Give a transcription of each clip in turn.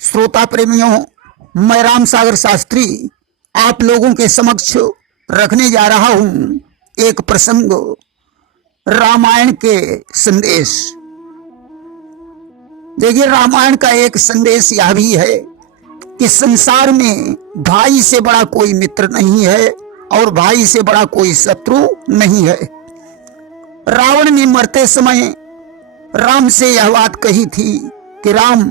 श्रोता प्रेमियों, मैं राम सागर शास्त्री आप लोगों के समक्ष रखने जा रहा हूं एक प्रसंग, रामायण के संदेश। देखिए, रामायण का एक संदेश यह भी है कि संसार में भाई से बड़ा कोई मित्र नहीं है और भाई से बड़ा कोई शत्रु नहीं है। रावण ने मरते समय राम से यह बात कही थी कि राम,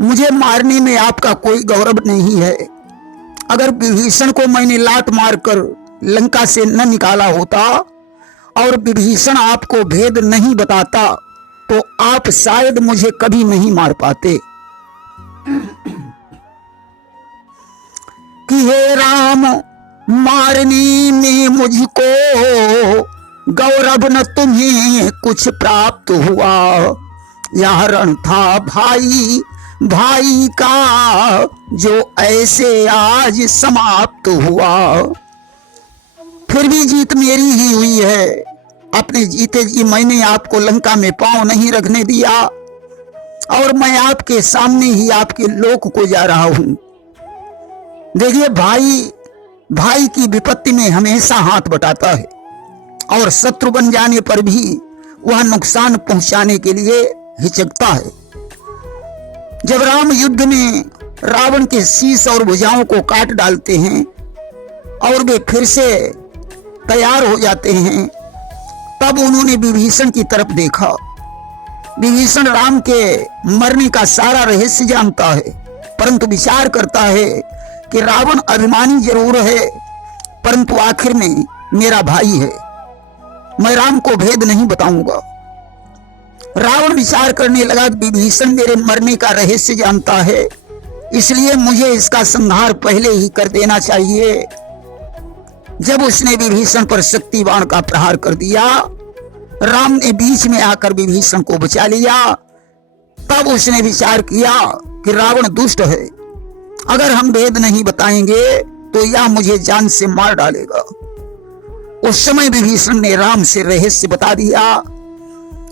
मुझे मारने में आपका कोई गौरव नहीं है। अगर विभीषण को मैंने लात मारकर लंका से न निकाला होता और विभीषण आपको भेद नहीं बताता तो आप शायद मुझे कभी नहीं मार पाते। कि हे राम, मारने में मुझको गौरव न तुम्हें कुछ प्राप्त हुआ। यह रण था भाई भाई का जो ऐसे आज समाप्त हुआ। फिर भी जीत मेरी ही हुई है। अपने जीते जी मैंने आपको लंका में पांव नहीं रखने दिया और मैं आपके सामने ही आपके लोक को जा रहा हूं। देखिए, भाई भाई की विपत्ति में हमेशा हाथ बटाता है और शत्रु बन जाने पर भी वह नुकसान पहुंचाने के लिए हिचकता है। जब राम युद्ध में रावण के शीश और भुजाओं को काट डालते हैं और वे फिर से तैयार हो जाते हैं, तब उन्होंने विभीषण की तरफ देखा। विभीषण राम के मरने का सारा रहस्य जानता है, परंतु विचार करता है कि रावण अभिमानी जरूर है, परंतु आखिर में मेरा भाई है, मैं राम को भेद नहीं बताऊंगा। रावण विचार करने लगा, विभीषण मेरे मरने का रहस्य जानता है, इसलिए मुझे इसका संहार पहले ही कर देना चाहिए। जब उसने विभीषण पर शक्ति बाण का प्रहार कर दिया, राम ने बीच में आकर विभीषण को बचा लिया। तब उसने विचार किया कि रावण दुष्ट है, अगर हम भेद नहीं बताएंगे तो यह मुझे जान से मार डालेगा। उस समय विभीषण ने राम से रहस्य बता दिया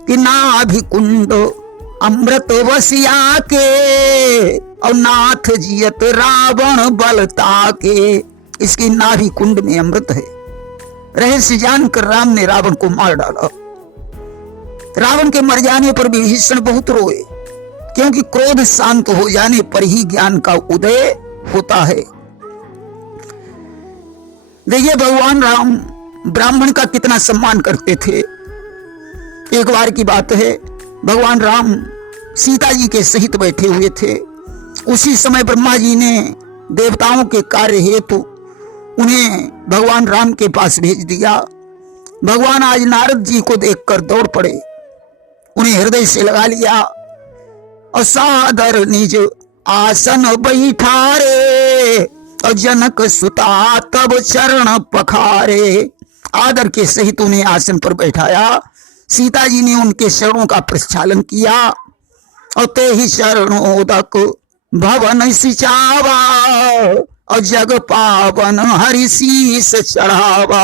कि नाभि कुंड अमृत वसिया के और नाथ जियत रावण बलता के। इसकी नाभि कुंड में अमृत है। रहस्य जानकर राम ने रावण को मार डाला। रावण के मर जाने पर विभीषण बहुत रोए, क्योंकि क्रोध शांत हो जाने पर ही ज्ञान का उदय होता है। देखिए, भगवान राम ब्राह्मण का कितना सम्मान करते थे। एक बार की बात है, भगवान राम सीता जी के सहित बैठे हुए थे। उसी समय ब्रह्मा जी ने देवताओं के कार्य हेतु उन्हें भगवान राम के पास भेज दिया। भगवान आज नारद जी को देखकर दौड़ पड़े, उन्हें हृदय से लगा लिया और सादर निज आसन बैठारे और जनक सुता तब चरण पखारे। आदर के सहित उन्हें आसन पर बैठाया। सीता जी ने उनके चरणों का प्रक्षालन किया और ते ही चरणोदक भवन सिंचावा और जग पावन हरि शीस चढ़ावा।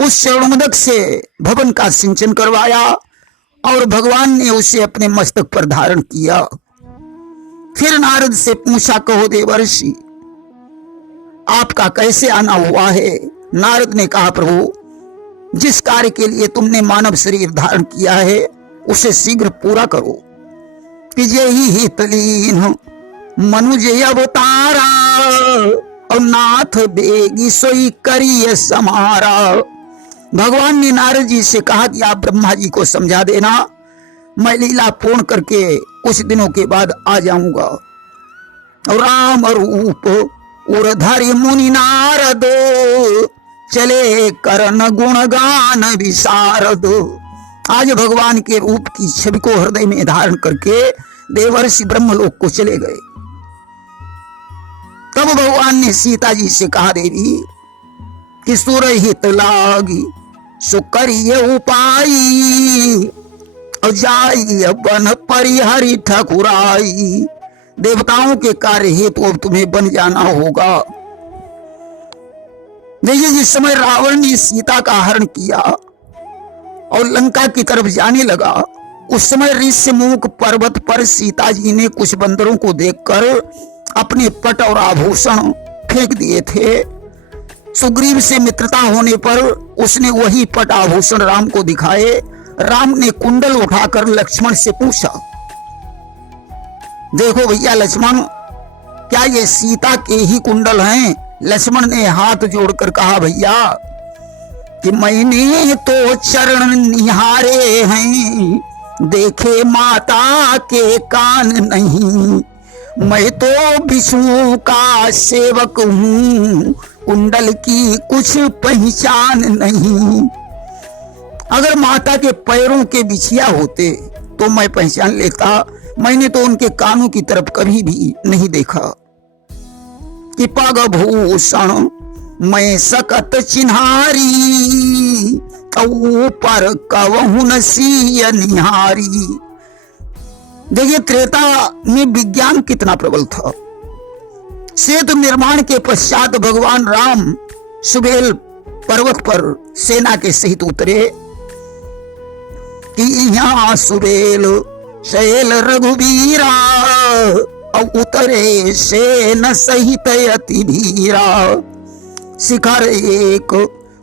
उस चरणोदक से भवन का सिंचन करवाया और भगवान ने उसे अपने मस्तक पर धारण किया। फिर नारद से पूछा, कहो देवर्षि, आपका कैसे आना हुआ है? नारद ने कहा, प्रभु, जिस कार्य के लिए तुमने मानव शरीर धारण किया है उसे शीघ्र पूरा करो। कि जेहि हितलीन मनुज अवतारा और नाथ बेगी सोई करिय समारा। भगवान ने नारद जी से कहा कि आप ब्रह्मा जी को समझा देना, मैं लीला पूर्ण करके कुछ दिनों के बाद आ जाऊंगा। और राम रूप उर्धरि मुनि नारद चले करन गुणगान विशारद। आज भगवान के रूप की छवि को हृदय में धारण करके देवर्षि ब्रह्मलोक को चले गए। तब भगवान ने सीता जी से कहा, देवी, कि सुरहित लागी सो करिए उपाय और जाइए बन परिहरि ठकुराई। देवताओं के कार्य हेतु अब तुम्हें बन जाना होगा। देखिए, जिस समय रावण ने सीता का हरण किया और लंका की तरफ जाने लगा, उस समय ऋष्यमुख पर्वत पर सीता जी ने कुछ बंदरों को देखकर अपने पट और आभूषण फेंक दिए थे। सुग्रीव से मित्रता होने पर उसने वही पट आभूषण राम को दिखाए। राम ने कुंडल उठाकर लक्ष्मण से पूछा, देखो भैया लक्ष्मण, क्या ये सीता के ही कुंडल हैं? लक्ष्मण ने हाथ जोड़कर कहा, भैया कि मैंने तो चरण निहारे हैं, देखे माता के कान नहीं। मैं तो विष्णु का सेवक हूँ, कुंडल की कुछ पहचान नहीं। अगर माता के पैरों के बिछिया होते तो मैं पहचान लेता, मैंने तो उनके कानों की तरफ कभी भी नहीं देखा। कि पग भूषण मैं सकत चिन्हारी, ऊपर कवहु न सिय निहारी। देखिए त्रेता में विज्ञान कितना प्रबल था। सेतु निर्माण के पश्चात भगवान राम सुबेल पर्वत पर सेना के सहित उतरे कि यहाँ सुबेल शैल रघुवीरा, उतरे सेन सहित अति भीरा। शिखर एक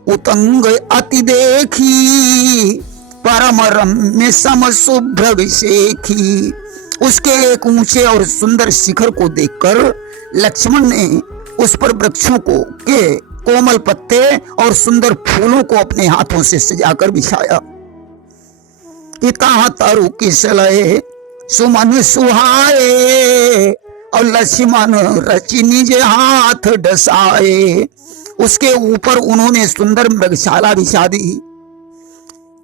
उतंग अति देखी, परम रम्य सम शुभ्र विशेखी। उसके एक ऊंचे और सुंदर शिखर को देखकर लक्ष्मण ने उस पर वृक्षों को के कोमल पत्ते और सुंदर फूलों को अपने हाथों से सजाकर बिछाया। कि ताहा तरु किसलय सुमन सुहाए, और लक्ष्मण रचि निज हाथ डसाए। उसके ऊपर उन्होंने सुंदर मृगशाला बिछा दी।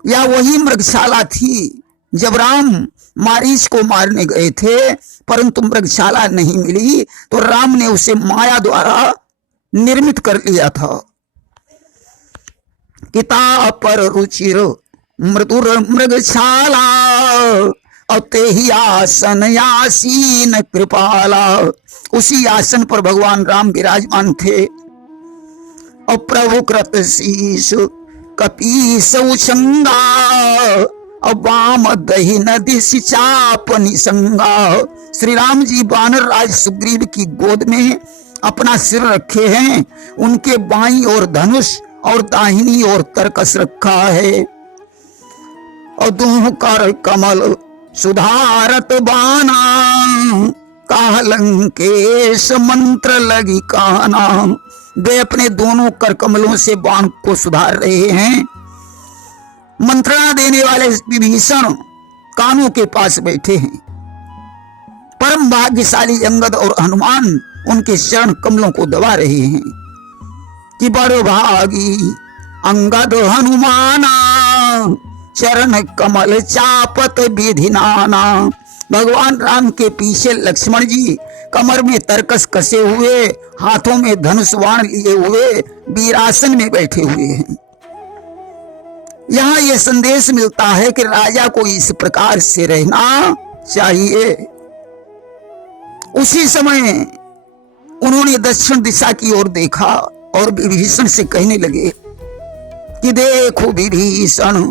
या वही मृगशाला थी जब राम मारीच को मारने गए थे, परंतु मृगशाला नहीं मिली तो राम ने उसे माया द्वारा निर्मित कर लिया था। किता पर रुचिर मृदुर मृगशाला, और तेहि आसन आसीन कृपाला। उसी आसन पर भगवान राम विराजमान थे। और प्रभु कृत शीश कपीस उछंगा, और वाम दही नदी सिचाप निसंगा। श्री राम जी वानर राज सुग्रीव की गोद में अपना सिर रखे हैं। उनके बाईं ओर धनुष और दाहिनी ओर तरकस रखा है। और दोनों कर कमल सुधारत बाना, कालंकेश मंत्र लगी कहना। वे अपने दोनों कर कमलों से बाण को सुधार रहे हैं। मंत्रणा देने वाले विभीषण कानों के पास बैठे हैं। परम भाग्यशाली अंगद और हनुमान उनके चरण कमलों को दबा रहे हैं। कि बड़ भागी अंगद हनुमाना, चरण कमल चापत विधि नाना। भगवान राम के पीछे लक्ष्मण जी कमर में तरकस कसे हुए, हाथों में धनुष बाण लिए हुए वीरासन में बैठे हुए हैं। यहाँ यह संदेश मिलता है कि राजा को इस प्रकार से रहना चाहिए। उसी समय उन्होंने दक्षिण दिशा की ओर देखा और विभीषण से कहने लगे कि देखो विभीषण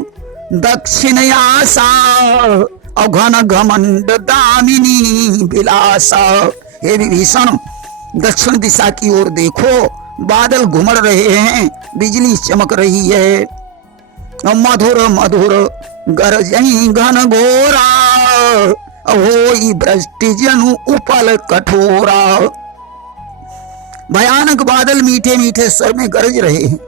दक्षिण आशा, और घन घमंड दामिनी विलासा। हे विभीषण दक्षिण दिशा की ओर देखो, बादल घुमड़ रहे हैं, बिजली चमक रही है। मधुर मधुर गरजई घन घोरा, होई वृष्टि जनु उपल कठोरा। भयानक बादल मीठे मीठे स्वर में गरज रहे हैं,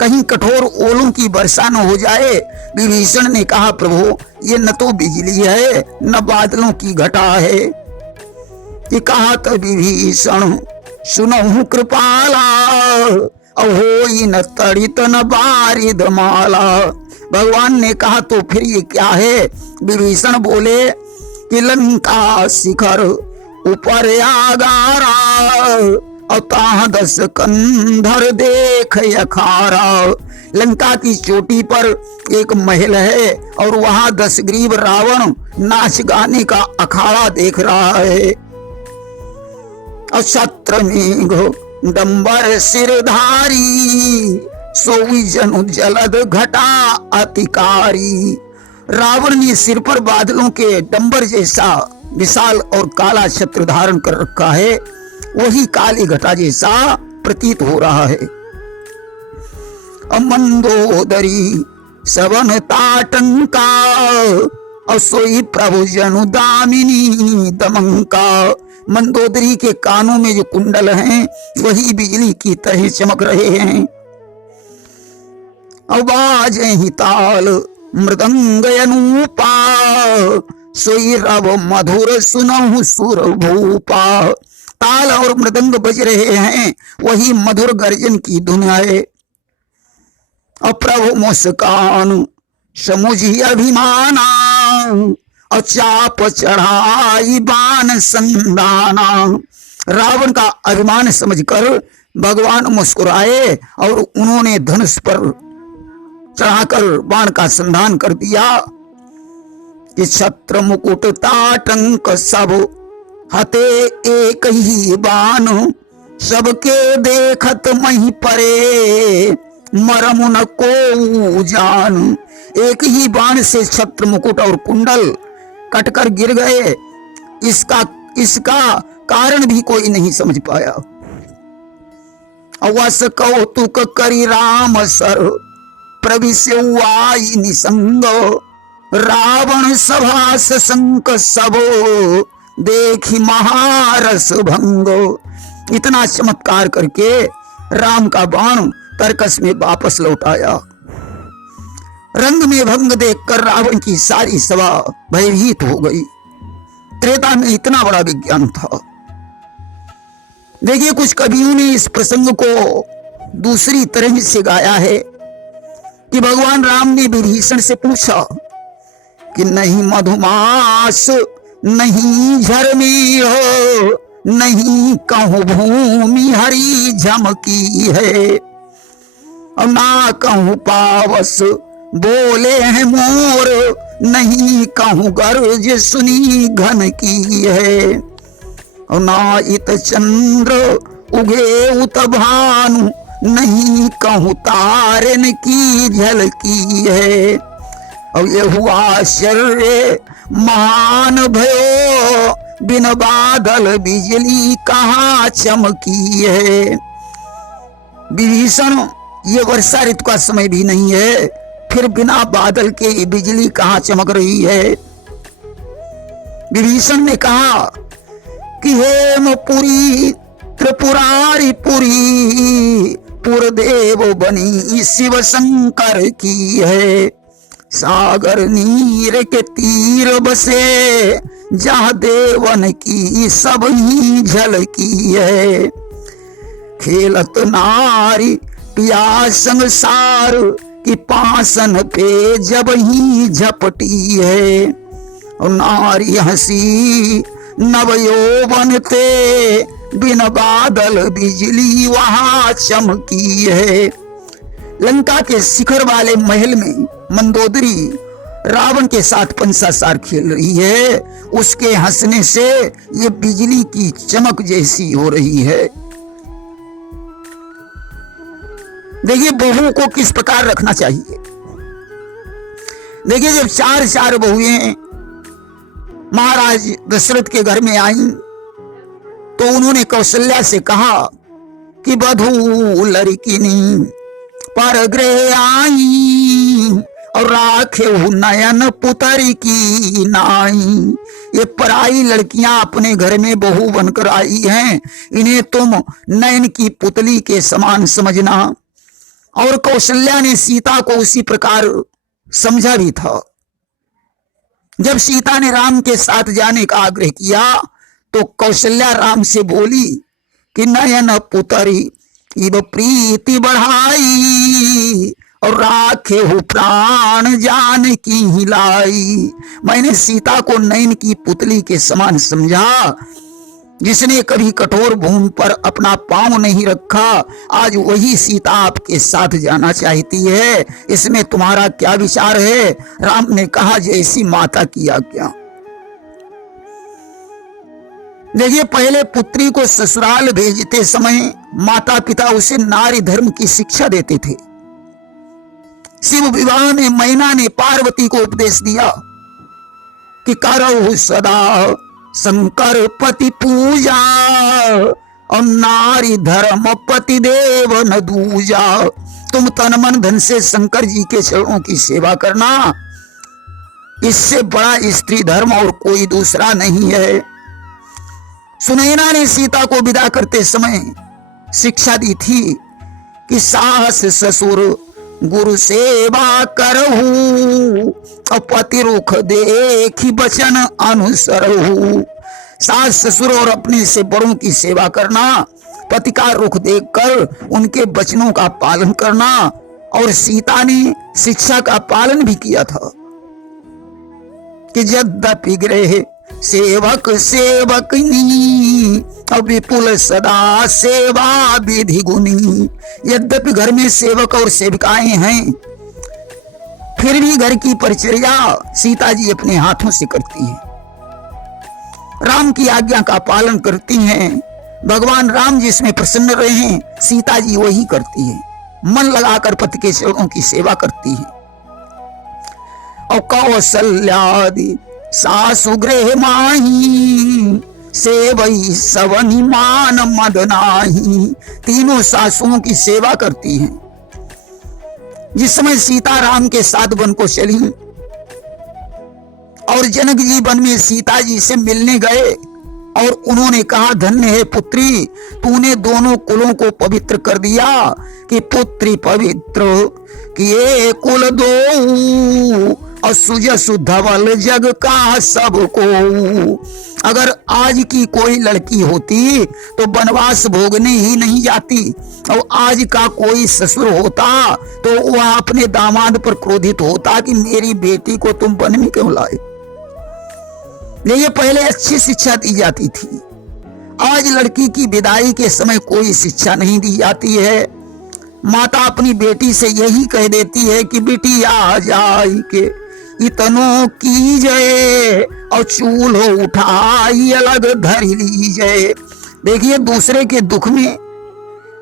कहीं कठोर ओलों की वर्षा न हो जाए। विभीषण ने कहा, प्रभु ये न तो बिजली है न बादलों की घटा है। कि कहा तो विभीषण सुनहु कृपाला, होई न तड़ित न बारिद माला। भगवान ने कहा तो फिर ये क्या है? विभीषण बोले कि लंका शिखर ऊपर आगारा, और ताह 10 कंधर देख अखारा। लंका की चोटी पर एक महल है और वहां 10 ग्रीव रावण नाच गाने का अखाड़ा देख रहा है। और शत्रमेघ डंबर सिरधारी, सोई जनु जलद घटा अतिकारी। रावण ने सिर पर बादलों के डंबर जैसा विशाल और काला छत्र धारण कर रखा है, वही काली घटा जैसा प्रतीत हो रहा है। मंदोदरी सवन ताटंका असोई प्रभु जनु दामिनी दमंका। मंदोदरी के कानों में जो कुंडल हैं वही बिजली की तरह चमक रहे हैं। आवाज ही ताल मृदंग अनूपा सोई रव मधुर सुनहु सुर भूपा। ताल और मृदंग बज रहे हैं, वही मधुर गर्जन की धुन है। अप्रभु मुस्कान समुझी अभिमाना और चाप चढ़ाई बाण संदाना। रावण का अभिमान समझकर भगवान मुस्कुराए और उन्होंने धनुष पर चढ़ाकर बाण का संधान कर दिया कि छत्र मुकुट ताटंक सब हते एक ही बाण। सबके देखत मही परे मरम न को जान। एक ही बाण से छत्र मुकुट और कुंडल कटकर गिर गए। इसका कारण भी कोई नहीं समझ पाया। अवस कौतुक करी राम सर प्रविश्युआई निसंग। रावण सभा संक सबो देखी महारस भंग। इतना चमत्कार करके राम का बाण तरकस में वापस लौट आया। रंग में भंग देखकर रावण की सारी सभा भयभीत हो गई। त्रेता में इतना बड़ा विज्ञान था। देखिए, कुछ कवियों ने इस प्रसंग को दूसरी तरह से गाया है कि भगवान राम ने विभीषण से पूछा कि नहीं मधुमास नहीं झरमी हो, नहीं कहूं भूमि हरी झमकी है, और ना कहूं पावस बोले हैं मोर, नहीं कहूं गर्ज सुनी घन की है, और ना इत चंद्र उगे उत भानु, नहीं कहूं तारन की झलकी है। और ये हुआ आश्चर्य महान भयो, बिन बादल बिजली कहाँ चमकी है। विभीषण, ये वर्षा ऋतु का समय भी नहीं है, फिर बिना बादल के बिजली कहाँ चमक रही है। विभीषण ने कहा कि हेमपुरी त्रिपुरारी पुरी, पुरदेव बनी शिव शंकर की है। सागर नीर के तीर बसे, जहाँ देवन की सब ही झलकी है। खेलत नारी पिया संसार की पासन पे जब ही झपटी है, और नारी हंसी नव यौवन ते, बिन बादल बिजली वहां चमकी है। लंका के शिखर वाले महल में मंदोदरी रावण के साथ पंसासार खेल रही है। उसके हंसने से ये बिजली की चमक जैसी हो रही है। देखिए, बहू को किस प्रकार रखना चाहिए। देखिए, जब चार बहुएं महाराज दशरथ के घर में आई तो उन्होंने कौशल्या से कहा कि वधू लड़किनी पर गृह आई, और राखे नयन पुतरी की नाई। ये पराई लड़कियां अपने घर में बहू बनकर आई हैं, इन्हें तुम नयन की पुतली के समान समझना। और कौशल्या ने सीता को उसी प्रकार समझा भी था। जब सीता ने राम के साथ जाने का आग्रह किया तो कौशल्या राम से बोली कि नयन पुतरी इब प्रीति बढ़ाई, और राखे हो प्राण जान की हिलाई। मैंने सीता को नयन की पुतली के समान समझा। जिसने कभी कठोर भूमि पर अपना पांव नहीं रखा, आज वही सीता आपके साथ जाना चाहती है। इसमें तुम्हारा क्या विचार है। राम ने कहा, जैसी माता की आज्ञा। देखिए, पहले पुत्री को ससुराल भेजते समय माता पिता उसे नारी धर्म की शिक्षा देते थे। शिव विवाह में मैना ने पार्वती को उपदेश दिया कि करहु सदा शंकर पति पूजा और नारी धर्म पति देव न दूजा। तुम तन मन धन से शंकर जी के चरणों की सेवा करना, इससे बड़ा स्त्री धर्म और कोई दूसरा नहीं है। सुनैना ने सीता को विदा करते समय शिक्षा दी थी कि सास ससुर गुरु सेवा करहु और पति रुख देखी वचन अनुसरहु। सास ससुर और अपने से बड़ों की सेवा करना, पति का रुख देखकर उनके वचनों का पालन करना, और सीता ने शिक्षा का पालन भी किया था कि यद्यपि गृह सेवक सेवकनी और विपुल सदा सेवा विधि गुनी। यद्यपि घर में सेवक और सेविकाएं हैं, फिर भी घर की परिचर्या सीता जी अपने हाथों से करती हैं, राम की आज्ञा का पालन करती हैं। भगवान राम जिसमें प्रसन्न रहे सीता जी वही करती है, मन लगाकर पति के चरणों की सेवा करती है। और कौशल्यादि सासु गृह माही सेवई सवनि मान मद नाही। तीनों सासुओं की सेवा करती हैं। जिस समय सीता राम के साथ वन को चली और जनक जी वन में सीता जी से मिलने गए और उन्होंने कहा, धन्य है पुत्री, तूने दोनों कुलों को पवित्र कर दिया कि पुत्री पवित्र किए कुल दो और सुजसु धवल जग का सबको। अगर आज की कोई लड़की होती तो वनवास भोगने ही नहीं जाती, और आज का कोई ससुर होता तो वह अपने दामाद पर क्रोधित होता कि मेरी बेटी को तुम वन में क्यों लाए। ये पहले अच्छी शिक्षा दी जाती थी। आज लड़की की विदाई के समय कोई शिक्षा नहीं दी जाती है। माता अपनी बेटी से यही कह देती है कि बेटी आ जाई के इतनों की जय और चूल्हो उठाई अलग धर लीजिए। देखिए दूसरे के दुख में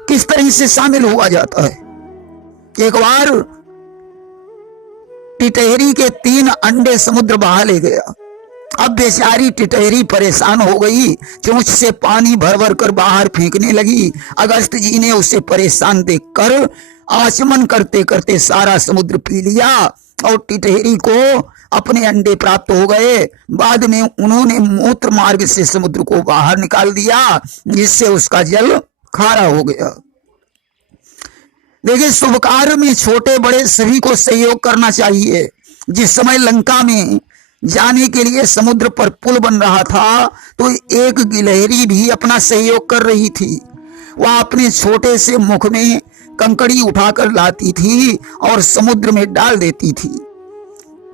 किस तरह से शामिल हुआ जाता है। एक बार टिटहरी के 3 अंडे समुद्र बहा ले गया। अब बेचारी टिटहरी परेशान हो गई, चोंच से पानी भर भर कर बाहर फेंकने लगी। अगस्त जी ने उसे परेशान देखकर आचमन करते करते सारा समुद्र पी लिया और टिटहरी को अपने अंडे प्राप्त हो गए। बाद में उन्होंने मूत्र मार्ग से समुद्र को बाहर निकाल दिया, जिससे उसका जल खारा हो गया। देखिए शुभ कार्य में छोटे बड़े सभी को सहयोग करना चाहिए। जिस समय लंका में जाने के लिए समुद्र पर पुल बन रहा था तो एक गिलहरी भी अपना सहयोग कर रही थी। वह अपने छोटे से मुख में कंकड़ी उठाकर लाती थी और समुद्र में डाल देती थी।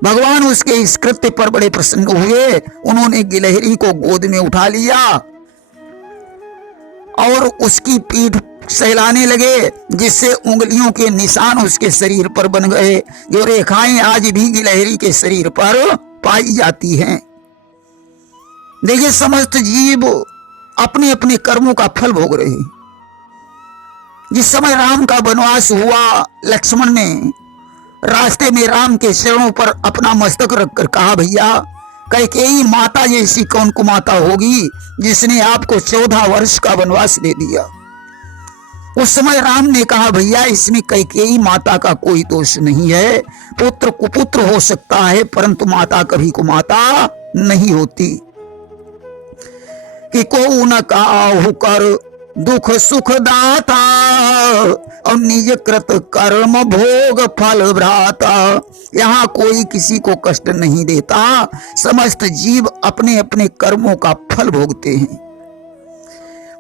भगवान उसके इस कृत्य पर बड़े प्रसन्न हुए। उन्होंने गिलहरी को गोद में उठा लिया और उसकी पीठ सहलाने लगे, जिससे उंगलियों के निशान उसके शरीर पर बन गए। जो रेखाएं आज भी गिलहरी के शरीर पर पाई जाती हैं। देखिए समस्त जीव अपने अपने कर्मों का फल भोग रहे हैं। जिस समय राम का वनवास हुआ, लक्ष्मण ने रास्ते में राम के चरणों पर अपना मस्तक रखकर कहा, भैया कैकेयी माता जैसी कौन कुमाता होगी जिसने आपको 14 वर्ष का वनवास दे दिया। उस समय राम ने कहा, भैया इसमें कैकेयी माता का कोई दोष नहीं है। पुत्र कुपुत्र हो सकता है परंतु माता कभी कुमाता नहीं होती। कि को न काहु कर दुख सुख दाता और निज कृत कर्म भोग फल भ्राता। यहाँ कोई किसी को कष्ट नहीं देता, समस्त जीव अपने अपने कर्मों का फल भोगते हैं।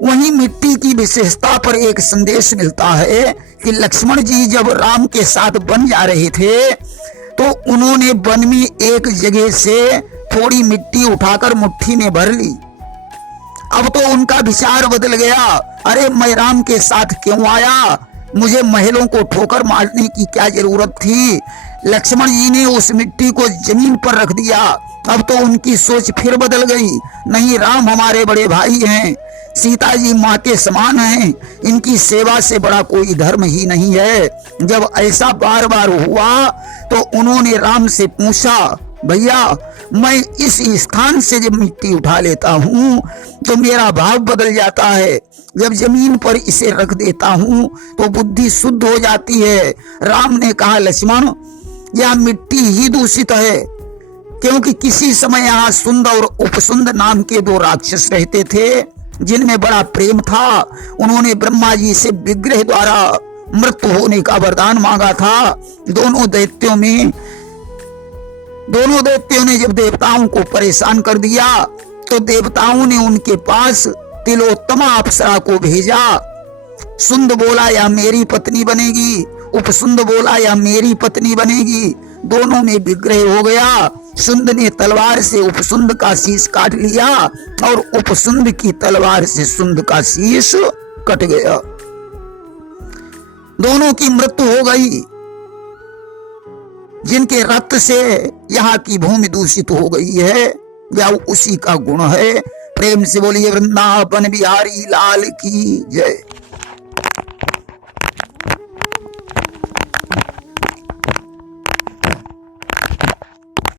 वहीं मिट्टी की विशेषता पर एक संदेश मिलता है कि लक्ष्मण जी जब राम के साथ वन जा रहे थे तो उन्होंने वन में एक जगह से थोड़ी मिट्टी उठाकर मुट्ठी में भर ली। अब तो उनका विचार बदल गया, अरे मैं राम के साथ क्यों आया, मुझे महलों को ठोकर मारने की क्या जरूरत थी। लक्ष्मण जी ने उस मिट्टी को जमीन पर रख दिया। अब तो उनकी सोच फिर बदल गई, नहीं राम हमारे बड़े भाई हैं, सीता जी माँ के समान हैं, इनकी सेवा से बड़ा कोई धर्म ही नहीं है। जब ऐसा बार बार हुआ तो उन्होंने राम से पूछा, भैया मैं इस स्थान से जब मिट्टी उठा लेता हूँ तो मेरा भाव बदल जाता है, जब जमीन पर इसे रख देता हूँ तो बुद्धि शुद्ध हो जाती है। राम ने कहा, लक्ष्मण यह मिट्टी ही दूषित है, क्योंकि किसी समय यहाँ सुंद और उपसुंद नाम के दो राक्षस रहते थे जिनमें बड़ा प्रेम था। उन्होंने ब्रह्मा जी से विग्रह द्वारा मृत्यु होने का वरदान मांगा था। दोनों दैत्यों ने जब देवताओं को परेशान कर दिया तो देवताओं ने उनके पास तिलोत्तमा अप्सरा को भेजा। सुंद बोला या मेरी पत्नी बनेगी, उपसुंद बोला या मेरी पत्नी बनेगी। दोनों में विग्रह हो गया। सुंद ने तलवार से उपसुंद का शीश काट लिया और उपसुंद की तलवार से सुंद का शीश कट गया। दोनों की मृत्यु हो गई। जिनके रक्त से यहाँ की भूमि दूषित हो गई है वह उसी का गुण है। प्रेम से बोलिए वृंदावन बिहारी लाल की जय।